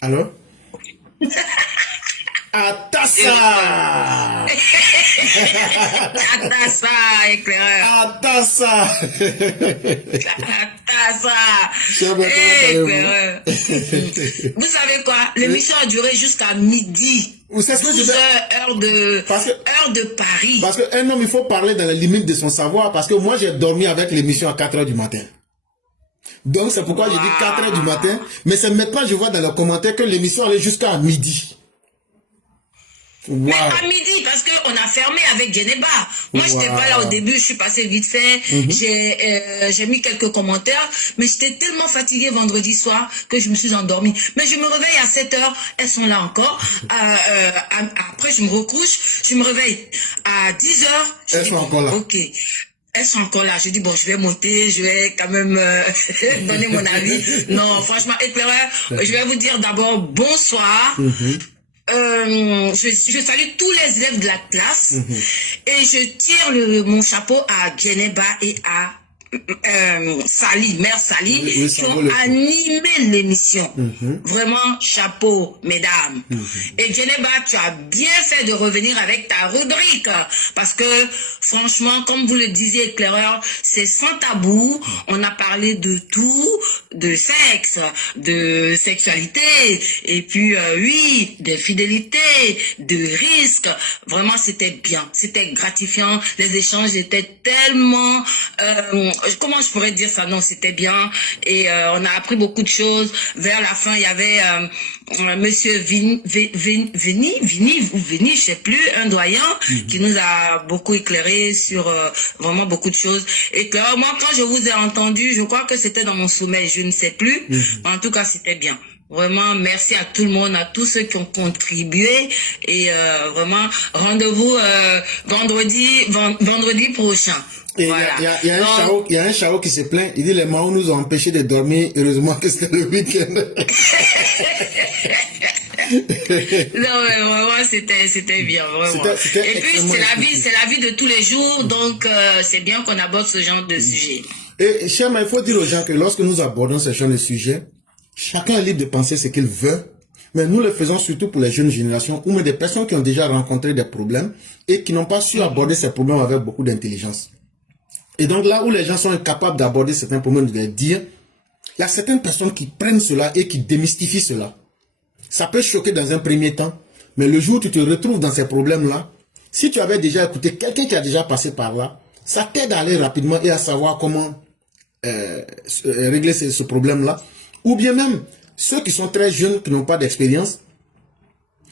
Alors? Atassa! Atassa, éclaireur. Atassa! Atassa. Cher Bertrand, Éclaireur. Vous savez quoi? L'émission a duré jusqu'à midi. Vous savez ce que je 12 veux- heures, heure de Paris. Parce qu'un homme, il faut parler dans les limites de son savoir. Parce que moi, j'ai dormi avec l'émission à 4 heures du matin. Donc, c'est pourquoi j'ai dit 4 heures du matin. Mais c'est maintenant que je vois dans les commentaires que l'émission allait jusqu'à midi. Mais Wow. à midi, parce qu'on a fermé avec Geneba. Moi, j'étais Wow. pas là au début, je suis passée vite fait. J'ai mis quelques commentaires, mais j'étais tellement fatiguée vendredi soir que je me suis endormie. Mais je me réveille à 7 heures, elles sont là encore. Après, je me recouche, je me réveille à 10 heures. Elles sont encore là. Ok. Elles sont encore là. Je dis, bon, je vais monter, je vais quand même donner mon avis. Non, franchement, éclaireur, je vais vous dire d'abord bonsoir. Je salue tous les élèves de la classe et je tire mon chapeau à Geneba et à Sally, mère Sally, Oui, qui ça vaut ont le coup. animé l'émission. Vraiment, chapeau, mesdames. Et Geneba, tu as bien fait de revenir avec ta rubrique. Parce que, franchement, comme vous le disiez, éclaireur, c'est sans tabou. On a parlé de tout, de sexe, de sexualité, et puis, oui, de fidélité, de risque. Vraiment, c'était bien. C'était gratifiant. Les échanges étaient tellement... comment je pourrais dire ça? Non, c'était bien. Et on a appris beaucoup de choses. Vers la fin, il y avait Monsieur Vini, je sais plus, un doyen qui nous a beaucoup éclairé sur vraiment beaucoup de choses. Et que moi, quand je vous ai entendu, je crois que c'était dans mon sommeil, je ne sais plus. En tout cas, c'était bien. Vraiment, merci à tout le monde, à tous ceux qui ont contribué. Et vraiment, rendez-vous vendredi prochain. Et Voilà. il y a un chao qui se plaint. Il dit les Mao nous ont empêchés de dormir. Heureusement que c'était le week-end. Non, mais vraiment, c'était bien, vraiment. C'était Et puis, c'est la vie de tous les jours. Donc, c'est bien qu'on aborde ce genre de sujet. Et cher, mais il faut dire aux gens que lorsque nous abordons ce genre de sujet, chacun est libre de penser ce qu'il veut. Mais nous le faisons surtout pour les jeunes générations ou même des personnes qui ont déjà rencontré des problèmes et qui n'ont pas su aborder ces problèmes avec beaucoup d'intelligence. Et donc là où les gens sont incapables d'aborder certains problèmes, de les dire, il y a certaines personnes qui prennent cela et qui démystifient cela. Ça peut choquer dans un premier temps, mais le jour où tu te retrouves dans ces problèmes-là, si tu avais déjà écouté quelqu'un qui a déjà passé par là, ça t'aide à aller rapidement et à savoir comment régler ce problème-là. Ou bien même, ceux qui sont très jeunes, qui n'ont pas d'expérience,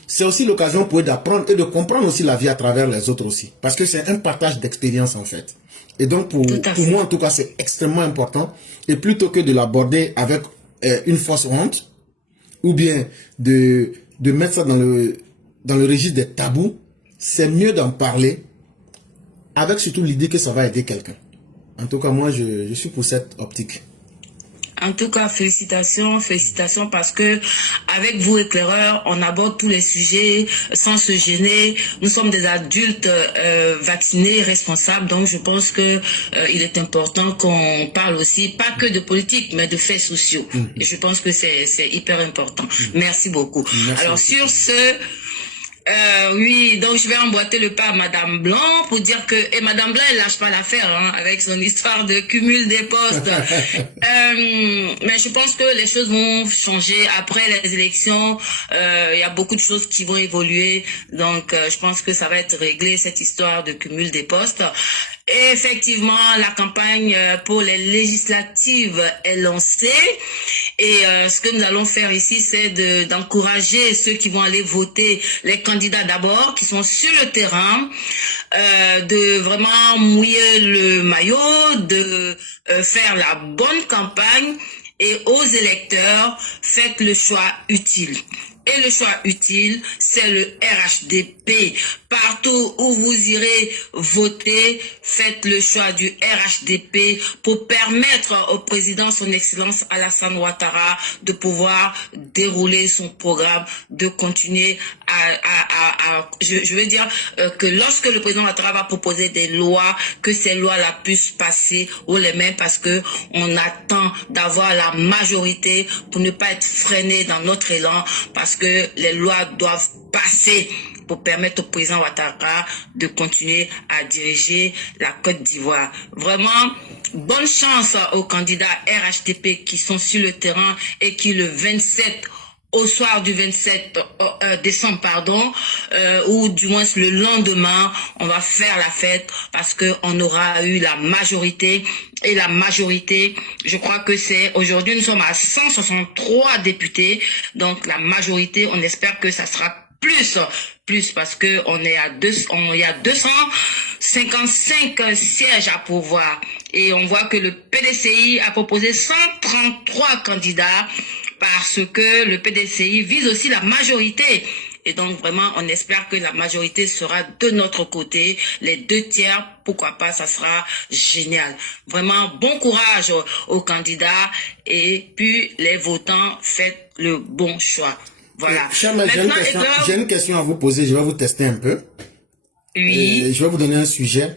c'est aussi l'occasion pour eux d'apprendre et de comprendre aussi la vie à travers les autres aussi. Parce que c'est un partage d'expérience en fait. Et donc pour moi en tout cas c'est extrêmement important. Et plutôt que de l'aborder avec une fausse honte, ou bien de mettre ça dans le registre des tabous, c'est mieux d'en parler avec surtout l'idée que ça va aider quelqu'un. En tout cas moi je suis pour cette optique. En tout cas, félicitations parce que avec vous, éclaireurs, on aborde tous les sujets sans se gêner. Nous sommes des adultes vaccinés, responsables, donc je pense que il est important qu'on parle aussi, pas que de politique, mais de faits sociaux. Et je pense que c'est hyper important. Merci beaucoup. Merci Alors beaucoup. sur ce... oui, donc je vais emboîter le pas à Madame Blanc pour dire que et Madame Blanc elle lâche pas l'affaire avec son histoire de cumul des postes. Mais je pense que les choses vont changer après les élections. Il y a beaucoup de choses qui vont évoluer, donc je pense que ça va être réglé cette histoire de cumul des postes. Et effectivement, la campagne pour les législatives est lancée. Et ce que nous allons faire ici, c'est d'encourager ceux qui vont aller voter, les candidats d'abord, qui sont sur le terrain, de vraiment mouiller le maillot, de faire la bonne campagne. Et aux électeurs, faites le choix utile. Et le choix utile, c'est le RHDP. Partout où vous irez voter, faites le choix du RHDP pour permettre au président, son excellence Alassane Ouattara, de pouvoir dérouler son programme, de continuer je veux dire que lorsque le président Ouattara va proposer des lois, que ces lois-là puissent passer haut les mains, parce que on attend d'avoir la majorité pour ne pas être freiné dans notre élan, parce que les lois doivent passer pour permettre au président Ouattara de continuer à diriger la Côte d'Ivoire. Vraiment, bonne chance aux candidats RHDP qui sont sur le terrain et qui le 27 au soir du 27 décembre, ou du moins le lendemain, on va faire la fête parce que on aura eu la majorité. Et la majorité, je crois que c'est aujourd'hui, nous sommes à 163 députés. Donc la majorité, on espère que ça sera plus parce que il y a 255 sièges à pourvoir. Et on voit que le PDCI a proposé 133 candidats, parce que le PDCI vise aussi la majorité. Et donc vraiment, on espère que la majorité sera de notre côté. Les 2/3, pourquoi pas, ça sera génial. Vraiment, bon courage aux candidats. Et puis, les votants, faites le bon choix. Voilà. J'ai une question à vous poser, je vais vous tester un peu. Oui. Je vais vous donner un sujet.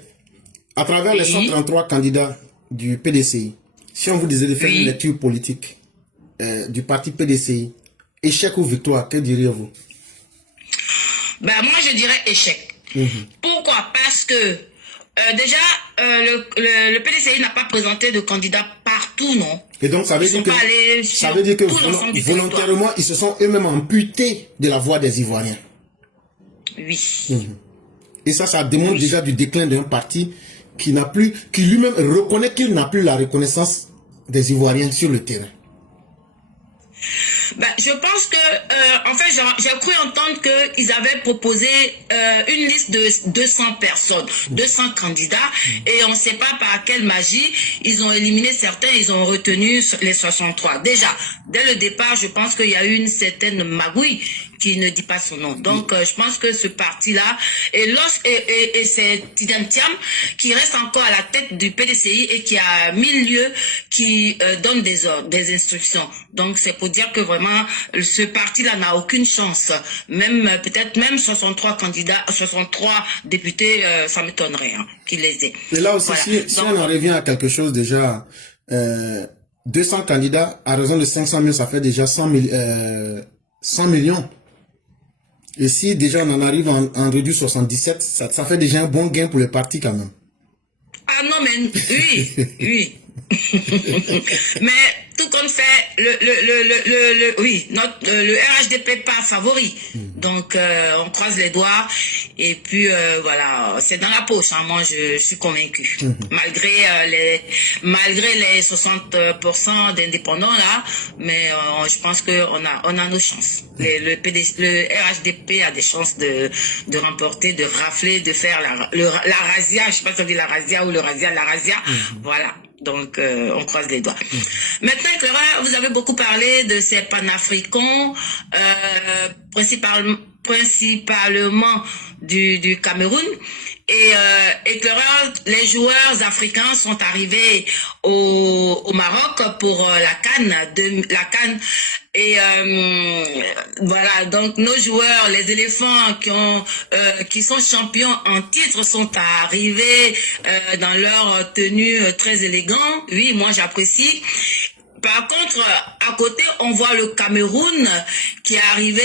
À travers les 133 candidats du PDCI, si on vous disait de faire une lecture politique du parti PDCI, échec ou victoire, que diriez-vous? Ben, moi, je dirais échec. Pourquoi? Parce que déjà, le PDCI n'a pas présenté de candidats partout, non? Et donc, ça veut dire que volontairement, ils se sont eux-mêmes amputés de la voix des Ivoiriens. Oui. Et ça démontre déjà du déclin d'un parti qui lui-même reconnaît qu'il n'a plus la reconnaissance des Ivoiriens sur le terrain. Ben, je pense que, en fait, j'ai cru entendre qu'ils avaient proposé une liste de 200 personnes, 200 candidats, et on ne sait pas par quelle magie, ils ont éliminé certains, ils ont retenu les 63. Déjà, dès le départ, je pense qu'il y a eu une certaine magouille qui ne dit pas son nom. Donc, je pense que ce parti-là, et c'est Tidjane Thiam qui reste encore à la tête du PDCI et qui a 1000 lieues qui donne des ordres, des instructions. Donc, c'est pour dire que vraiment, ce parti-là n'a aucune chance. Peut-être même 63 candidats, 63 députés, ça m'étonnerait qu'ils les aient. Et là aussi, voilà. Si on en revient à quelque chose déjà, 200 candidats à raison de 500 000, ça fait déjà 100 millions. Et si déjà on en arrive en réduit 77, ça fait déjà un bon gain pour le parti quand même. Ah non, mais oui. Mais tout compte fait, le RHDP pas favori. Donc on croise les doigts et puis voilà, c'est dans la poche. Moi je suis convaincu. Malgré les 60% d'indépendants là, mais je pense que on a nos chances. Le RHDP a des chances de remporter, de rafler, de faire la razzia. Je sais pas si on dit la razzia ou la razzia. Voilà. Donc, on croise les doigts. Maintenant, Clara, vous avez beaucoup parlé de ces panafricains, principalement du Cameroun. Et Clara, les joueurs africains sont arrivés au Maroc pour la CAN. Et voilà, donc nos joueurs, les éléphants qui sont champions en titre sont arrivés dans leur tenue très élégant. Oui, moi j'apprécie. Par contre, à côté, on voit le Cameroun qui est arrivé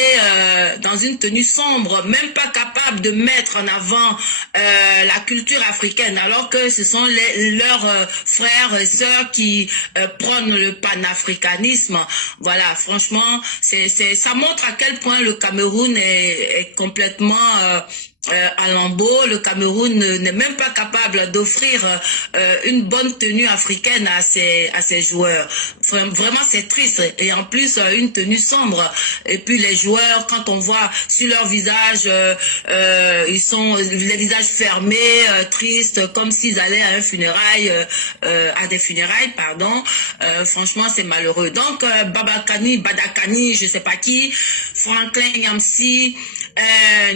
dans une tenue sombre, même pas capable de mettre en avant la culture africaine, alors que ce sont leurs frères et sœurs qui prônent le panafricanisme. Voilà, franchement, ça montre à quel point le Cameroun est complètement à lambeau. Le Cameroun n'est même pas capable d'offrir une bonne tenue africaine à ses joueurs. Vraiment, c'est triste. Et en plus, une tenue sombre. Et puis les joueurs, quand on voit sur leur visage, ils sont les visages fermés, tristes, comme s'ils allaient à des funérailles, pardon. Franchement, c'est malheureux. Donc, Badakani, je sais pas qui, Franklin Nyamsi,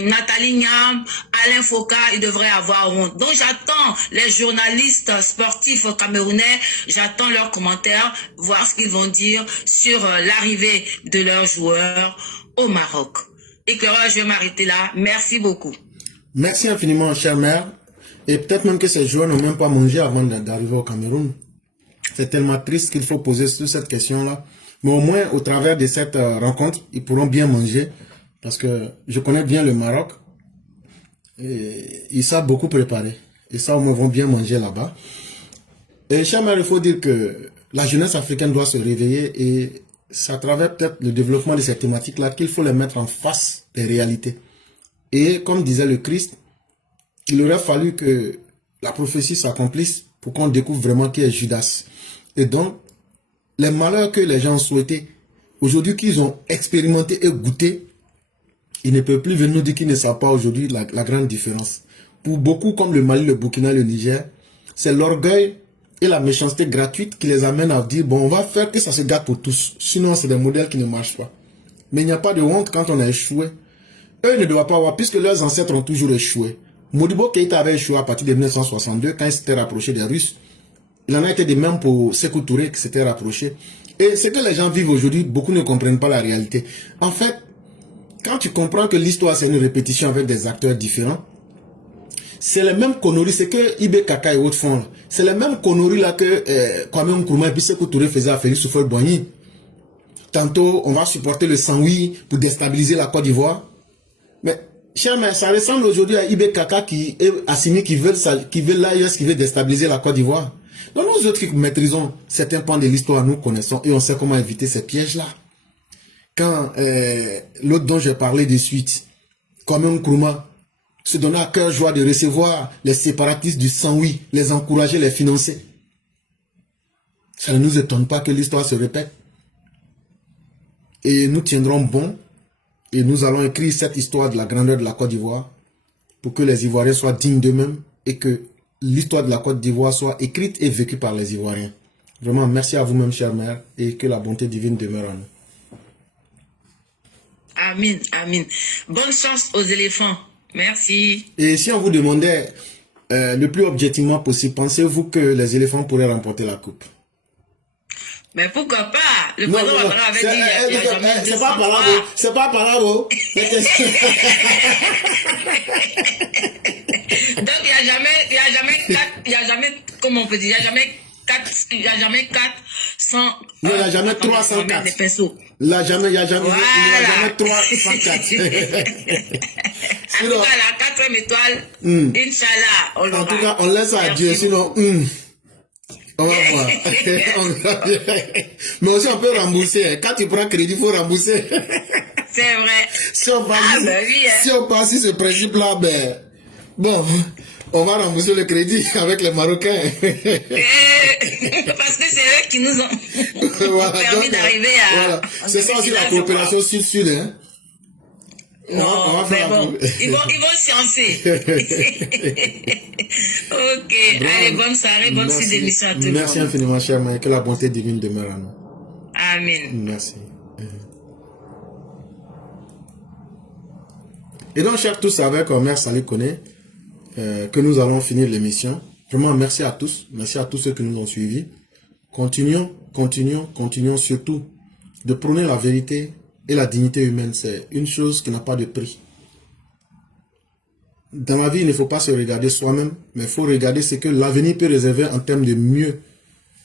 Nathalie Nyam, Alain Foka, ils devraient avoir honte. Donc j'attends les journalistes sportifs camerounais, j'attends leurs commentaires, voir ce qu'ils vont dire sur l'arrivée de leurs joueurs au Maroc. Éclaireur, je vais m'arrêter là. Merci beaucoup. Merci infiniment, chère mère. Et peut-être même que ces joueurs n'ont même pas mangé avant d'arriver au Cameroun. C'est tellement triste qu'il faut poser sur cette question-là. Mais au moins, au travers de cette rencontre, ils pourront bien manger. Parce que je connais bien le Maroc. Et ils savent beaucoup préparer. Et ça, au moins, vont bien manger là-bas. Et chère mère, il faut dire que la jeunesse africaine doit se réveiller. Et c'est à travers peut-être le développement de ces thématiques-là qu'il faut les mettre en face des réalités. Et comme disait le Christ, il aurait fallu que la prophétie s'accomplisse pour qu'on découvre vraiment qui est Judas. Et donc, les malheurs que les gens ont souhaités, aujourd'hui qu'ils ont expérimenté et goûté, ils ne peuvent plus venir nous dire qu'ils ne savent pas aujourd'hui la grande différence. Pour beaucoup, comme le Mali, le Burkina, le Niger, c'est l'orgueil et la méchanceté gratuite qui les amène à dire, bon, on va faire que ça se gâte pour tous. Sinon, c'est des modèles qui ne marchent pas. Mais il n'y a pas de honte quand on a échoué. Eux ne doivent pas avoir, puisque leurs ancêtres ont toujours échoué. Modibo Keïta avait échoué à partir de 1962, quand il s'était rapproché des Russes. Il en a été de même pour Sékou Touré qui s'était rapproché. Et ce que les gens vivent aujourd'hui, beaucoup ne comprennent pas la réalité. En fait, quand tu comprends que l'histoire c'est une répétition avec des acteurs différents, c'est les mêmes conneries, c'est que Ibé Kaka et autres font. C'est les mêmes conneries là que Kwame Nkrumah et puis Sékou Touré faisaient à Félix Houphouët-Boigny. Tantôt, on va supporter le Saint-Louis pour déstabiliser la Côte d'Ivoire. Mais, cher mère, ça ressemble aujourd'hui à Ibé Kaka et Assimi qui veulent l'AES qui veut déstabiliser la Côte d'Ivoire. Donc nous autres qui maîtrisons certains pans de l'histoire, nous connaissons et on sait comment éviter ces pièges-là. Quand l'autre dont j'ai parlé de suite, comme Nkrumah, se donnait à cœur joie de recevoir les séparatistes du Saint-Louis, les encourager, les financer. Ça ne nous étonne pas que l'histoire se répète. Et nous tiendrons bon et nous allons écrire cette histoire de la grandeur de la Côte d'Ivoire pour que les Ivoiriens soient dignes d'eux-mêmes et que l'histoire de la Côte d'Ivoire soit écrite et vécue par les Ivoiriens. Vraiment, merci à vous-même, chère mère, et que la bonté divine demeure en nous. Amen, amen. Bonne chance aux éléphants. Merci. Et si on vous demandait le plus objectivement possible, pensez-vous que les éléphants pourraient remporter la coupe? Mais pourquoi pas? Le président Ouattara avait dit il y a jamais 200 fois. C'est pas par Donc il y a jamais, comment on peut dire, il y a jamais 400. Non, il n'y a jamais 304. Il n'y a jamais 304. En tout cas, la 4e étoile, Inch'Allah, on l'aura. En tout cas, on laisse à Dieu, sinon, on va voir. Mais aussi, on peut rembourser. Quand tu prends crédit, il faut rembourser. C'est vrai. Si on passe sur ce principe-là, ben, bon, on va rembourser le crédit avec les Marocains. Parce que c'est eux qui nous ont permis d'arriver à... Voilà. C'est ça aussi la coopération sud-sud, hein. Non, mais bon, ils vont sciencer. Ok, allez, bonne soirée, bonne suite d'émission à tout le monde. Merci infiniment, cher mère, que la bonté divine demeure à nous. Amen. Merci. Et donc, chers tous, avec Mère Sali Koné, que nous allons finir l'émission. Vraiment, merci à tous. Merci à tous ceux qui nous ont suivis. Continuons surtout de prôner la vérité et la dignité humaine. C'est une chose qui n'a pas de prix. Dans la vie, il ne faut pas se regarder soi-même, mais il faut regarder ce que l'avenir peut réserver en termes de mieux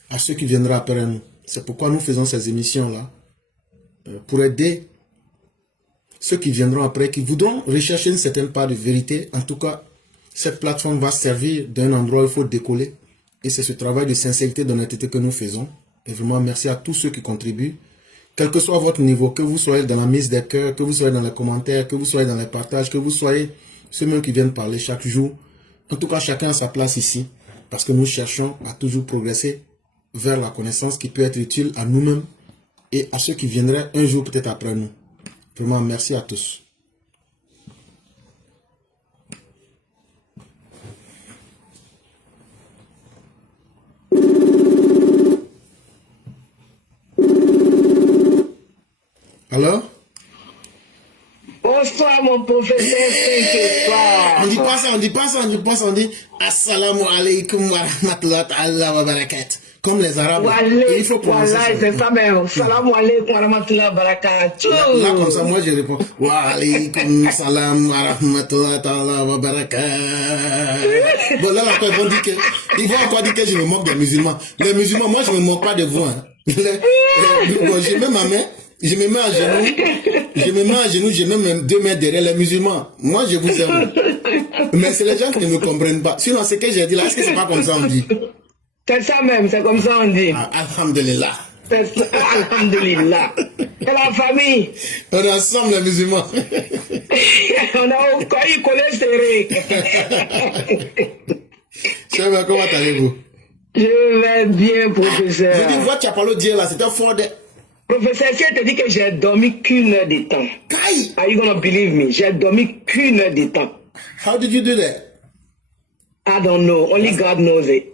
à ceux qui viendront après nous. C'est pourquoi nous faisons ces émissions-là, pour aider ceux qui viendront après, qui voudront rechercher une certaine part de vérité. En tout cas, cette plateforme va servir d'un endroit où il faut décoller. Et c'est ce travail de sincérité, d'honnêteté que nous faisons. Et vraiment, merci à tous ceux qui contribuent. Quel que soit votre niveau, que vous soyez dans la mise des cœurs, que vous soyez dans les commentaires, que vous soyez dans les partages, que vous soyez ceux mêmes qui viennent parler chaque jour. En tout cas, chacun a sa place ici. Parce que nous cherchons à toujours progresser vers la connaissance qui peut être utile à nous-mêmes et à ceux qui viendraient un jour peut-être après nous. Vraiment, merci à tous. Alors? Bonsoir, mon professeur 5 étoiles. On dit pas ça, on dit pas ça, on dit pas ça, on dit Assalamu alaikum wa rahmatullahi ta'ala wa barakatuh. Comme les Arabes. Et il faut prononcer ça. C'est ça même. Salam alaikum wa rahmatullahi wa barakatuh. Là, comme ça, moi, je réponds wa alaikum salam wa rahmatullahi ta'ala wa barakatuh. Bon, là, après, ils vont encore dire que je me moque des musulmans. Les musulmans, moi, je me moque pas de vous. Hein. Bon, je mets ma main. Je me mets à genoux, je mets mes 2 mains derrière les musulmans. Moi, je vous aime. Mais c'est les gens qui ne me comprennent pas. Sinon, ce que j'ai dit là, est-ce que c'est pas comme ça on dit? C'est ça même, c'est comme ça on dit. Ah, alhamdulillah. Alhamdulillah. Et la famille? On est ensemble, les musulmans. On a encore eu collé serré. Cher, comment allez-vous? Je vais bien, professeur. Je dis, vois, tu as parlé d'hier là, c'était fort de... Professeur, si je te dis que j'ai dormi qu'1 heure de temps. Kai! Are you gonna believe me? J'ai dormi qu'1 heure de temps. How did you do that? I don't know. Only God knows it.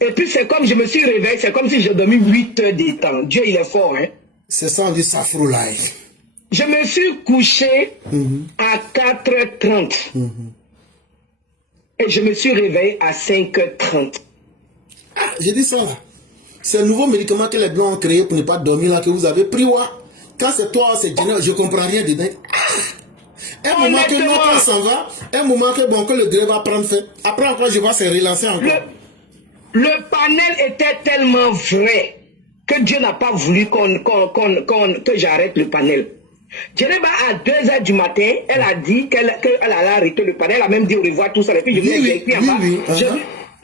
Et puis c'est comme je me suis réveillé, c'est comme si j'ai dormi 8 heures de temps. Dieu, il est fort, hein? C'est ça, on dit safroulaï. Je me suis couché à 4h30. Et je me suis réveillé à 5h30. Ah, j'ai dit ça là. C'est le nouveau médicament que les Blancs ont créé pour ne pas dormir là, que vous avez pris, ouais. Quand c'est toi, c'est génial, je comprends rien dedans. Ah! Un moment que l'autre s'en va, un moment que, bon, que le gré va prendre fin. Après encore, je vais se relancer encore. Le panel était tellement vrai que Dieu n'a pas voulu que j'arrête le panel. Djeneba à 2h du matin, elle a dit qu'elle allait arrêter le panel, elle a même dit au revoir, tout ça. Et puis je lui ai écrit en bas.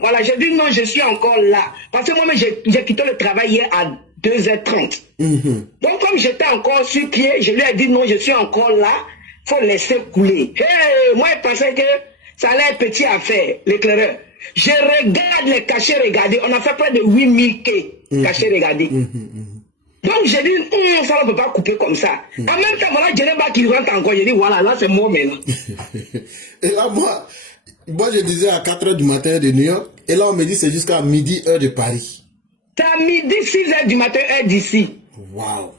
Voilà, j'ai dit non, je suis encore là. Parce que moi-même, j'ai quitté le travail hier à 2h30. Donc, comme j'étais encore sur pied, je lui ai dit non, je suis encore là. Faut laisser couler. Hey, moi, je pensais que ça allait être petit à faire, l'éclaireur. Je regarde les cachets regardés. On a fait près de 8000 cachets regardés. Donc, j'ai dit, ça ne peut pas couper comme ça. En même temps, voilà, Djeneba qui rentre encore. J'ai dit, voilà, là, c'est moi maintenant. Et là, moi, je disais à 4h du matin de New York, et là, on me dit c'est jusqu'à midi, heure de Paris. C'est à midi, 6h du matin, heure d'ici. Waouh!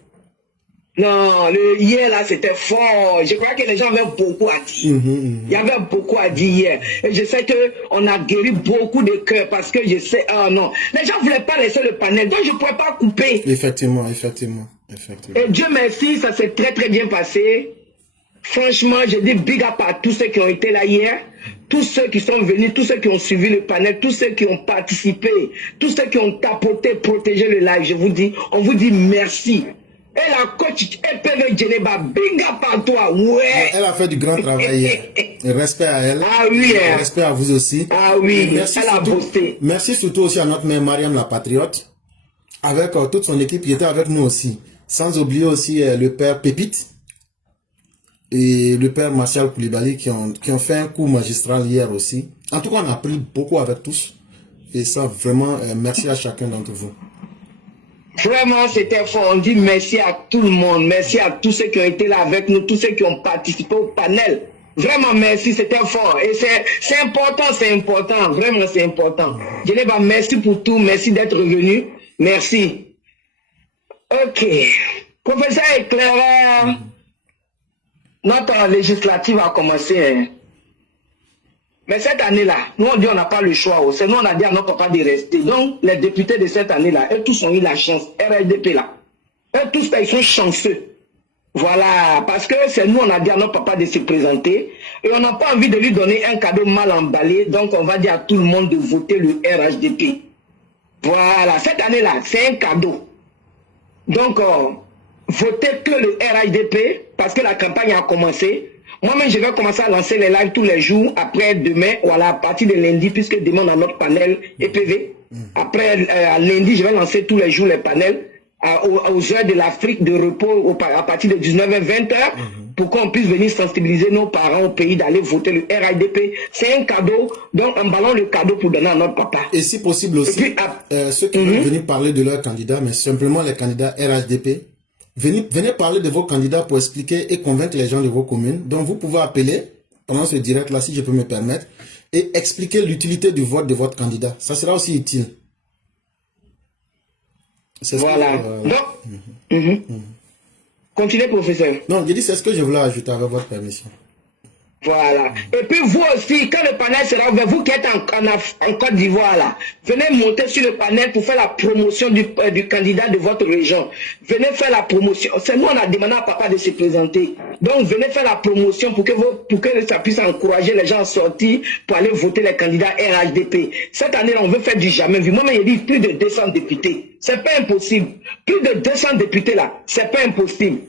Non, hier, là, c'était fort. Je crois que les gens avaient beaucoup à dire. Il y avait beaucoup à dire hier. Et je sais qu'on a guéri beaucoup de cœurs parce que je sais, oh non. Les gens ne voulaient pas laisser le panel, donc je ne pouvais pas couper. Effectivement. Et Dieu merci, ça s'est très très bien passé. Franchement, je dis big up à tous ceux qui ont été là hier, tous ceux qui sont venus, tous ceux qui ont suivi le panel, tous ceux qui ont participé, tous ceux qui ont tapoté, protégé le live. Je vous dis, on vous dit merci. Et la coach EPV Djeneba, big up à toi, ouais. Elle a fait du grand travail hier. Respect à elle. Ah oui. Respect à vous aussi. Ah oui, merci elle a bossé. Merci surtout aussi à notre mère Mariam la Patriote, avec toute son équipe qui était avec nous aussi. Sans oublier aussi le père Pépite et le père Martial Koulibaly qui ont fait un coup magistral hier aussi. En tout cas, on a appris beaucoup avec tous. Et ça, vraiment, merci à chacun d'entre vous. Vraiment, c'était fort. On dit merci à tout le monde. Merci à tous ceux qui ont été là avec nous, tous ceux qui ont participé au panel. Vraiment, merci, c'était fort. Et c'est important. Vraiment, c'est important. Djeneba, merci pour tout. Merci d'être revenu. Merci. Ok. Professeur éclaireur, notre législative a commencé. Hein. Mais cette année-là, nous on dit on n'a pas le choix. C'est nous on a dit à notre papa de rester. Donc les députés de cette année-là, eux tous ont eu la chance. RLDP là. Eux tous ils sont chanceux. Voilà. Parce que c'est nous on a dit à notre papa de se présenter. Et on n'a pas envie de lui donner un cadeau mal emballé. Donc on va dire à tout le monde de voter le RHDP. Voilà. Cette année-là, c'est un cadeau. Donc votez que le RHDP parce que la campagne a commencé. Moi-même, je vais commencer à lancer les lives tous les jours, après demain, voilà, à partir de lundi, puisque demain, on a notre panel EPV. Après, lundi, je vais lancer tous les jours les panels aux heures de l'Afrique de repos, à partir de 19h, 20h, pour qu'on puisse venir sensibiliser nos parents au pays d'aller voter le RHDP. C'est un cadeau, donc emballons le cadeau pour donner à notre papa. Et si possible aussi, puis, ceux qui veulent venir parler de leurs candidats, mais simplement les candidats RHDP, venez parler de vos candidats pour expliquer et convaincre les gens de vos communes. Donc, vous pouvez appeler pendant ce direct-là, si je peux me permettre, et expliquer l'utilité du vote de votre candidat. Ça sera aussi utile. Voilà. Continuez, professeur. Non, je dis, c'est ce que je voulais ajouter avec votre permission. Voilà. Et puis vous aussi, quand le panel sera ouvert, vous qui êtes en Côte d'Ivoire là, venez monter sur le panel pour faire la promotion du candidat de votre région. Venez faire la promotion. C'est nous, on a demandé à papa de se présenter. Donc venez faire la promotion pour que ça puisse encourager les gens à sortir pour aller voter les candidats RHDP. Cette année, on veut faire du jamais vu. Moi-même, il dit plus de 200 députés. C'est pas impossible. Plus de 200 députés là, c'est pas impossible.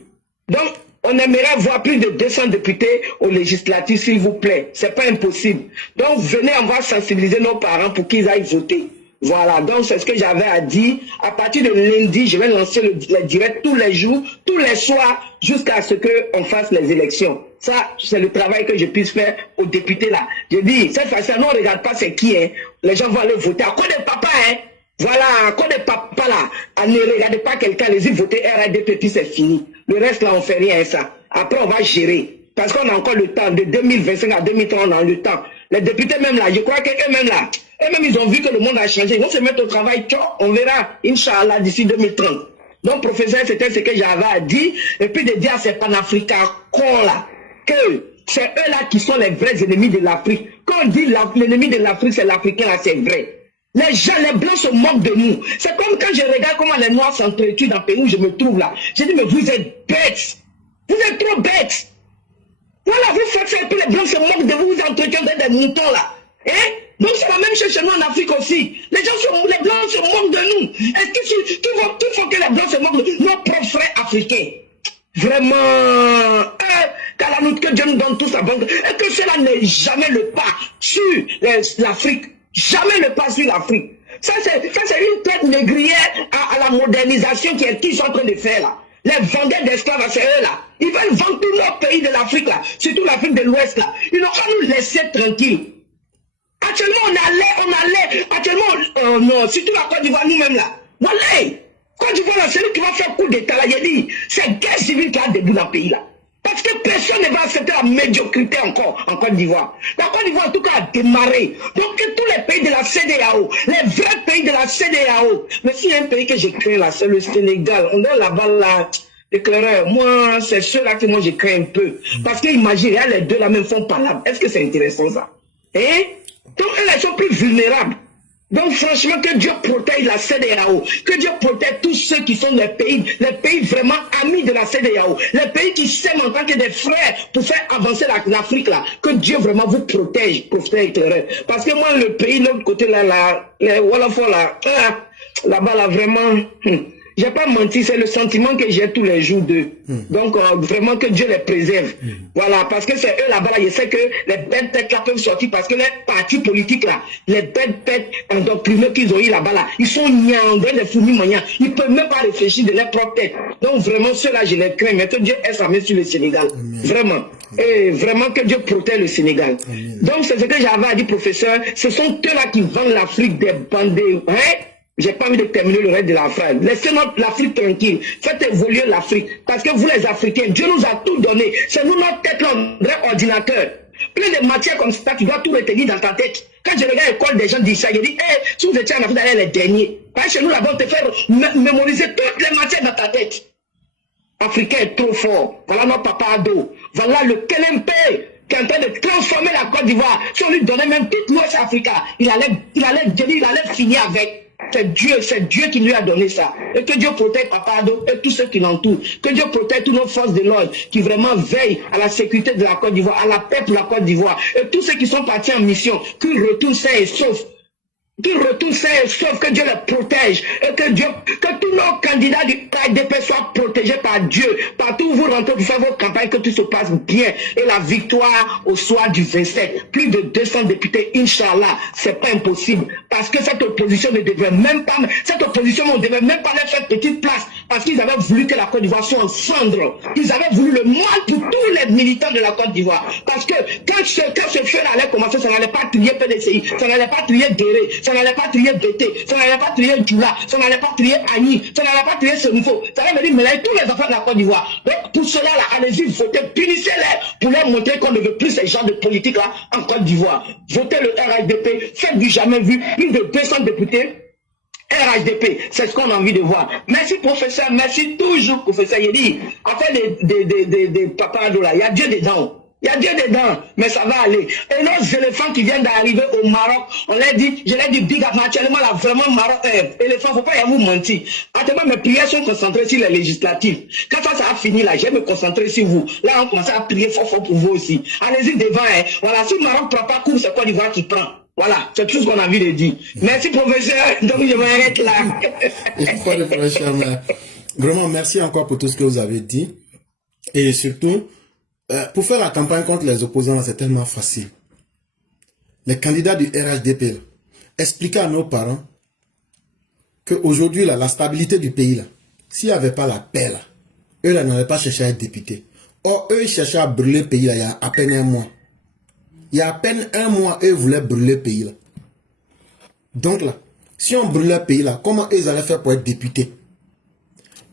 Donc, on aimerait voir plus de 200 députés aux législatives, s'il vous plaît. C'est pas impossible. Donc, venez, on va sensibiliser nos parents pour qu'ils aillent voter. Voilà, donc c'est ce que j'avais à dire. À partir de lundi, je vais lancer le direct tous les jours, tous les soirs, jusqu'à ce qu'on fasse les élections. Ça, c'est le travail que je puisse faire aux députés là. Je dis, cette fois-ci, nous, on ne regarde pas c'est qui, hein. Les gens vont aller voter. À quoi de papa, hein? Voilà, à quoi de papa là? Ne regardez pas quelqu'un, allez-y voter RHDP, puis c'est fini. Le reste là, on fait rien à ça. Après, on va gérer. Parce qu'on a encore le temps. De 2025 à 2030, on a le temps. Les députés même là, je crois qu'eux-mêmes là, eux-mêmes ils ont vu que le monde a changé. Ils vont se mettre au travail. On verra, Inch'Allah, d'ici 2030. Donc, professeur, c'était ce que j'avais à dire. Et puis de dire à ces panafricains cons là, que c'est eux là qui sont les vrais ennemis de l'Afrique. Quand on dit l'ennemi de l'Afrique, c'est l'Africain là, c'est vrai. Les gens, les blancs se moquent de nous. C'est comme quand je regarde comment les noirs s'entretuent dans le pays où je me trouve là. Je dis, mais vous êtes bêtes. Vous êtes trop bêtes. Voilà, vous faites ça et puis les blancs se moquent de vous, vous entretenez des moutons là. Hein? Donc c'est la même chose chez nous en Afrique aussi. Les blancs se moquent de nous. Est-ce qu'il faut que les blancs se moquent de nous? Nos propres frères africains. Vraiment, que Dieu nous donne tous sa banque. Et que cela n'est jamais le pas sur l'Afrique. Jamais le pas sur l'Afrique. Ça c'est une tête négrière à la modernisation qu'ils sont en train de faire là. Les vendeurs d'esclaves, c'est eux là. Ils veulent vendre tous nos pays de l'Afrique là, surtout l'Afrique de l'Ouest là. Ils n'ont pas nous laisser tranquilles. Actuellement on allait, actuellement, non, surtout la Côte d'Ivoire nous-mêmes là. Voilà. Côte d'Ivoire là, c'est lui qui va faire coup d'état là. Il a dit, c'est guerre civile qui a debout dans le pays là. Parce que personne ne va accepter la médiocrité encore en Côte d'Ivoire. La Côte d'Ivoire, en tout cas, a démarré. Donc, tous les pays de la CEDEAO, les vrais pays de la CEDEAO. Mais s'il y a un pays que j'ai craint là, c'est le Sénégal. On est là-bas là, l'éclaireur. Moi, c'est ceux-là que moi j'ai craint un peu. Parce qu'imagine, les deux là même font parlable. Est-ce que c'est intéressant ça? Hein? Donc, elles sont plus vulnérables. Donc franchement, que Dieu protège la CEDEAO, que Dieu protège tous ceux qui sont les pays vraiment amis de la CEDEAO, les pays qui s'aiment en tant que des frères pour faire avancer l'Afrique là, que Dieu vraiment vous protège, professeur éclaireur. Parce que moi, le pays, l'autre côté là, les Wolofos là, là-bas là, vraiment... J'ai pas menti, c'est le sentiment que j'ai tous les jours d'eux. Donc, vraiment que Dieu les préserve. Voilà, parce que c'est eux là-bas, là, je sais que les bêtes têtes là peuvent sortir parce que les partis politiques là, les bêtes têtes endoctrinées qu'ils ont eu là-bas là, ils sont niandés, les fourmis maniants. Ils peuvent même pas réfléchir de leur propre tête. Donc, vraiment, ceux-là, je les crains. Mais que Dieu ait sa main sur le Sénégal. Vraiment. Et vraiment que Dieu protège le Sénégal. Donc, c'est ce que j'avais à dire, professeur. Ce sont eux là qui vendent l'Afrique des bandits. Hein? J'ai pas envie de terminer le reste de la phrase. Laissez l'Afrique tranquille. Faites évoluer l'Afrique. Parce que vous les Africains, Dieu nous a tout donné. C'est nous notre tête là, un vrai ordinateur. Plein de matières comme ça, tu dois tout retenir dans ta tête. Quand je regarde l'école des gens disent ça, je dis, hey, si vous étiez en Afrique, d'aller les derniers. Parce que chez nous là-bas, on te fait mémoriser toutes les matières dans ta tête. Africain est trop fort. Voilà notre papa Ado. Voilà le KLMP qui est en train de transformer la Côte d'Ivoire. Si on lui donnait même toute l'Ouest Africa, il allait finir avec. C'est Dieu qui lui a donné ça. Et que Dieu protège Papa Ado et tous ceux qui l'entourent. Que Dieu protège toutes nos forces de l'ordre qui vraiment veillent à la sécurité de la Côte d'Ivoire, à la paix pour la Côte d'Ivoire. Et tous ceux qui sont partis en mission, qu'ils retournent sains et saufs. Qu'ils retournent sains et saufs, que Dieu les protège. Et que tous nos candidats du KDP soient protégés par Dieu. Partout où vous rentrez pour faire votre campagne, que tout se passe bien. Et la victoire au soir du 27. Plus de 200 députés, Inch'Allah. C'est pas impossible. Parce que cette opposition ne devait même pas, on devait même pas leur faire petite place. Parce qu'ils avaient voulu que la Côte d'Ivoire soit en cendres. Ils avaient voulu le mal pour tous les militants de la Côte d'Ivoire. Parce que quand ce feu allait commencer, ça n'allait pas trier PDCI, ça n'allait pas trier Déré, ça n'allait pas trier BT, ça n'allait pas trier Djoula, ça n'allait pas trier Agni, ça n'allait pas trier Senufo. Ça allait me dire, mais là, tous les enfants de la Côte d'Ivoire. Donc, pour cela, là, allez-y, votez, punissez-les pour leur montrer qu'on ne veut plus ces genres de politique là en Côte d'Ivoire. Votez le RHDP, faites du jamais vu, plus de 200 députés. RHDP, c'est ce qu'on a envie de voir. Merci professeur, merci toujours professeur. Il dit, affaire des papas là, il y a Dieu dedans. Il y a Dieu dedans, mais ça va aller. Et nos éléphants qui viennent d'arriver au Maroc, on leur dit, je leur dis big up, actuellement là, vraiment Maroc, éléphant, faut pas y vous mentir. Actuellement, mes prières sont concentrées sur les législatives. Quand ça a fini là, je vais me concentrer sur vous. Là, on commence à prier fort pour vous aussi. Allez-y devant, hein. Voilà, si le Maroc prend pas cours, c'est Côte d'Ivoire qui prend. Voilà, c'est tout ce qu'on a envie de dire. Merci professeur, donc je m'arrête là. Vraiment, merci encore pour tout ce que vous avez dit. Et surtout, pour faire la campagne contre les opposants, c'est tellement facile. Les candidats du RHDP, expliquer à nos parents qu'aujourd'hui, la stabilité du pays, s'il n'y avait pas la paix, là, eux n'avaient pas cherché à être députés. Or, eux, ils cherchaient à brûler le pays là, il y a à peine un mois. Il y a à peine un mois, eux voulaient brûler le pays là. Donc là, si on brûlait le pays là, comment ils allaient faire pour être députés?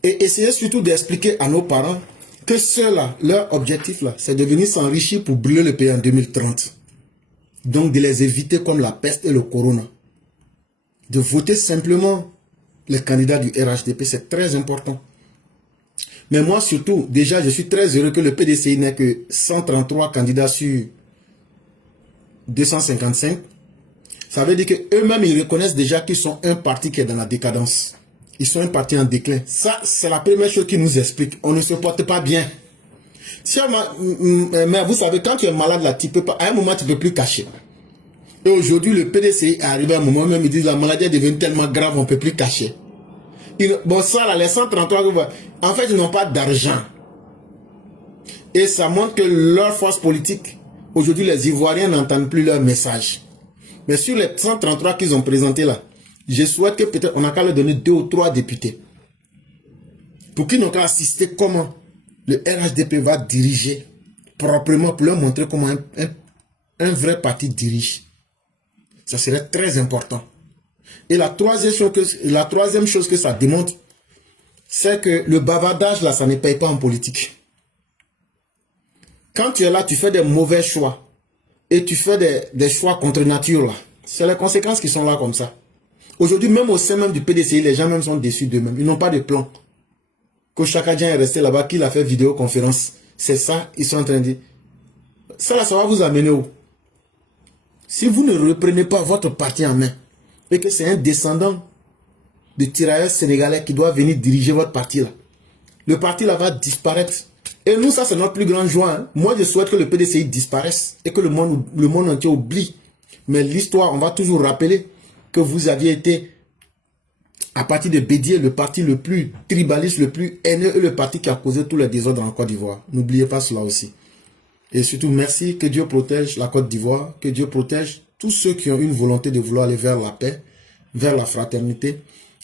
Et essayer surtout d'expliquer à nos parents que ceux-là, leur objectif là, c'est de venir s'enrichir pour brûler le pays en 2030. Donc de les éviter comme la peste et le corona. De voter simplement les candidats du RHDP, c'est très important. Mais moi surtout, déjà je suis très heureux que le PDCI n'ait que 133 candidats sur 255. Ça veut dire qu'eux-mêmes ils reconnaissent déjà qu'ils sont un parti qui est dans la décadence. Ils sont un parti en déclin. Ça, c'est la première chose qu'ils nous expliquent. On ne se porte pas bien. Mais vous savez, quand tu es malade, là, tu peux pas, à un moment, tu ne peux plus cacher. Et aujourd'hui, le PDCI est arrivé à un moment même, ils disent la maladie est devenue tellement grave, on ne peut plus cacher. Bon, ça, là, les 133, en fait, ils n'ont pas d'argent. Et ça montre que leur force politique, aujourd'hui, les Ivoiriens n'entendent plus leur message. Mais sur les 133 qu'ils ont présentés là, je souhaite que peut-être on a qu'à leur donner 2 ou 3 députés. Pour qu'ils n'ont qu'à assister comment le RHDP va diriger proprement, pour leur montrer comment un vrai parti dirige. Ça serait très important. Et la troisième chose que ça démontre, c'est que le bavardage là, ça ne paye pas en politique. Quand tu es là, tu fais des mauvais choix. Et tu fais des choix contre nature là. C'est les conséquences qui sont là comme ça. Aujourd'hui, même au sein même du PDCI, les gens même sont déçus d'eux-mêmes. Ils n'ont pas de plan. Que Chakadjian est resté là-bas, qu'il a fait vidéoconférence. C'est ça, ils sont en train de dire. Ça là, ça va vous amener où? Si vous ne reprenez pas votre parti en main, et que c'est un descendant de tirailleurs sénégalais qui doit venir diriger votre parti là, le parti là va disparaître. Et nous, ça c'est notre plus grande joie. Hein. Moi, je souhaite que le PDCI disparaisse et que le monde entier oublie. Mais l'histoire, on va toujours rappeler que vous aviez été, à partir de Bédié, le parti le plus tribaliste, le plus haineux et le parti qui a causé tous les désordres en Côte d'Ivoire. N'oubliez pas cela aussi. Et surtout, merci, que Dieu protège la Côte d'Ivoire, que Dieu protège tous ceux qui ont une volonté de vouloir aller vers la paix, vers la fraternité,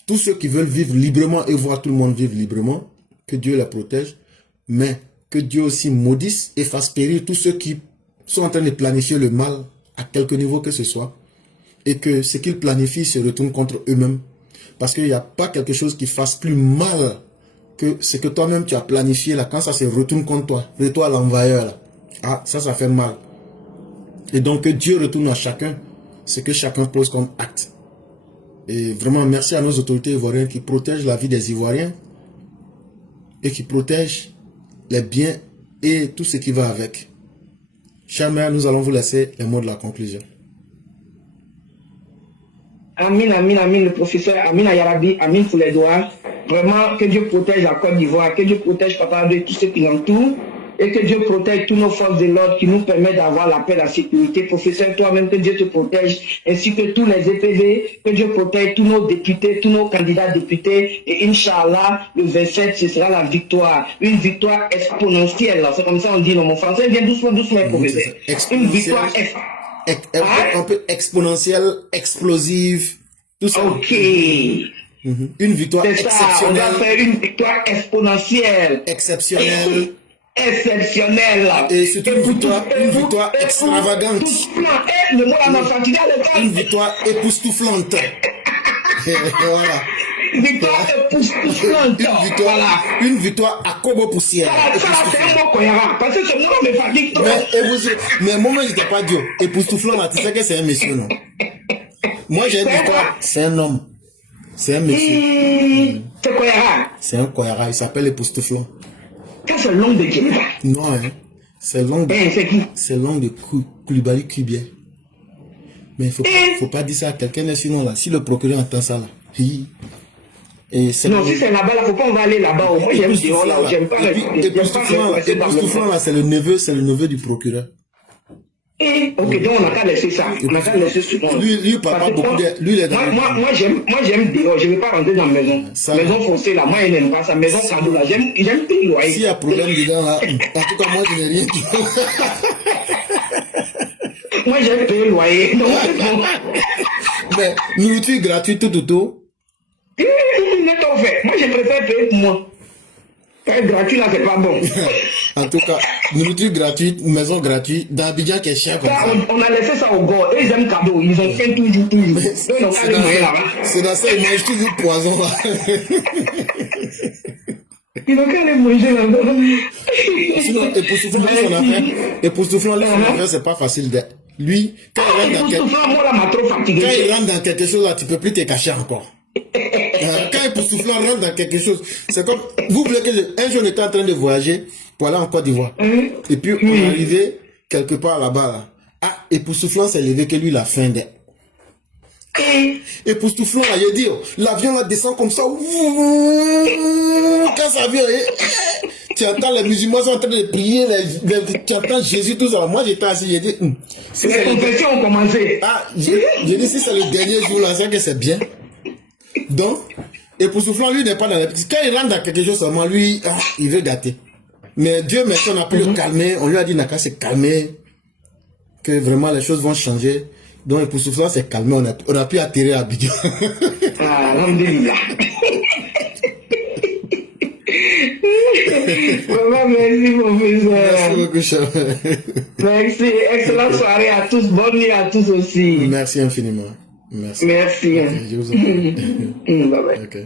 tous ceux qui veulent vivre librement et voir tout le monde vivre librement, que Dieu les protège, mais que Dieu aussi maudisse et fasse périr tous ceux qui sont en train de planifier le mal à quelque niveau que ce soit. Et que ce qu'ils planifient se retourne contre eux-mêmes. Parce qu'il n'y a pas quelque chose qui fasse plus mal que ce que toi-même tu as planifié là. Quand ça se retourne contre toi, de toi l'envaheur là. Ah, ça fait mal. Et donc que Dieu retourne à chacun ce que chacun pose comme acte. Et vraiment merci à nos autorités ivoiriennes qui protègent la vie des Ivoiriens. Et qui protègent les biens et tout ce qui va avec. Chers mères, nous allons vous laisser les mots de la conclusion. Amin, amin, amin, le professeur, amin Ayarabi, amin pour les doigts. Vraiment, que Dieu protège la Côte d'Ivoire, que Dieu protège Papa de tous ceux qui l'entourent, et que Dieu protège toutes nos forces de l'ordre qui nous permettent d'avoir la paix, la sécurité. Professeur, toi-même, que Dieu te protège, ainsi que tous les EPV, que Dieu protège tous nos députés, tous nos candidats députés, et Inch'Allah, le 27, ce sera la victoire. Une victoire exponentielle, c'est comme ça on dit, non, mon français vient doucement, doucement, professeur. Une victoire un peu exponentielle, explosive, tout ça. Ok. Une victoire exceptionnelle. On va faire une victoire exponentielle. Exceptionnelle. Exceptionnelle. Et surtout une victoire extravagante. Une victoire époustouflante. Voilà. Une victoire époustouflante. Une victoire à Kobo poussière. Ça, c'est un mot cohérent. Parce que ce nom me fatigue trop. Mais moi, je n'étais pas Dieu. Époustouflant, tu sais que c'est un monsieur, non? Moi, j'ai une victoire, c'est un homme. C'est un monsieur. C'est Koyara. C'est un Koyara, il s'appelle époustouflant. Ça, c'est l'homme de Djeliba. Non, hein. C'est l'homme de, C'est qui? c'est l'homme de Koulibaly Kubier. Mais il faut pas dire ça à quelqu'un, sinon là, si le procureur entend ça là. Et c'est non, si c'est là-bas, là, faut pas on va aller là-bas. Moi, j'aime dire là, j'aime pas époustouflant là, c'est le neveu du procureur. Ok, donc on n'a qu'à laisser ça. On n'a qu'à laisser ce monde. Lui, papa, beaucoup de. Lui, il est dans moi, j'aime dehors, je ne vais pas rentrer dans la maison. Ça, maison foncée là, moi, je n'aime pas ça. Maison cadeau là, j'aime payer le loyer. s'il y a problème dedans là, en tout cas, moi, je n'ai rien dit. Moi, j'aime payer le loyer. Non, Mais, nourriture gratuite, tout. n'est pas fait. Moi, je préfère payer pour moi. Faire gratuit là, c'est pas bon. En tout cas, nourriture gratuite, maison gratuite, dans Abidjan qui est cher comme ça. On a laissé ça au gars. Eux, ils aiment cadeau. Ils ont fait toujours. C'est dans ça, ils mangent toujours le poison là. Ils n'ont qu'à les manger là-bas. Sinon, époustouflant, son affaire, c'est pas facile. Lui, quand il rentre dans quelque chose là, tu peux plus te cacher encore. Quand époustouflant rentre dans quelque chose, c'est comme, vous voulez que un jour on était en train de voyager pour aller en Côte d'Ivoire. Et puis on est arrivé quelque part là-bas. Là. Ah, époustouflant s'est levé que lui il a faim d'air. Époustouflant, là, il dit, l'avion là descend comme ça. Quand ça vient, tu entends les musulmans sont en train de prier, tu entends Jésus, tout ça. Moi j'étais assis, j'ai dit, les confessions ont commencé. Ah, j'ai dit, si c'est le dernier jour là, c'est que c'est bien. Donc, époustouflant, lui n'est pas dans la petite. Quand il rentre dans quelque chose seulement, lui, il veut gâter. Mais Dieu merci, on a pu le calmer. On lui a dit, n'a qu'à se calmer. Que vraiment les choses vont changer. Donc, époustouflant s'est calmé. On a pu atterrir à Abidjan. Ah, alhamdulillah. Vraiment, merci, professeur. Merci beaucoup, cher. Merci. Excellente soirée à tous. Bonne nuit à tous aussi. Merci infiniment. Merci. Merci. Okay, je vous en prie. Bye bye. Okay.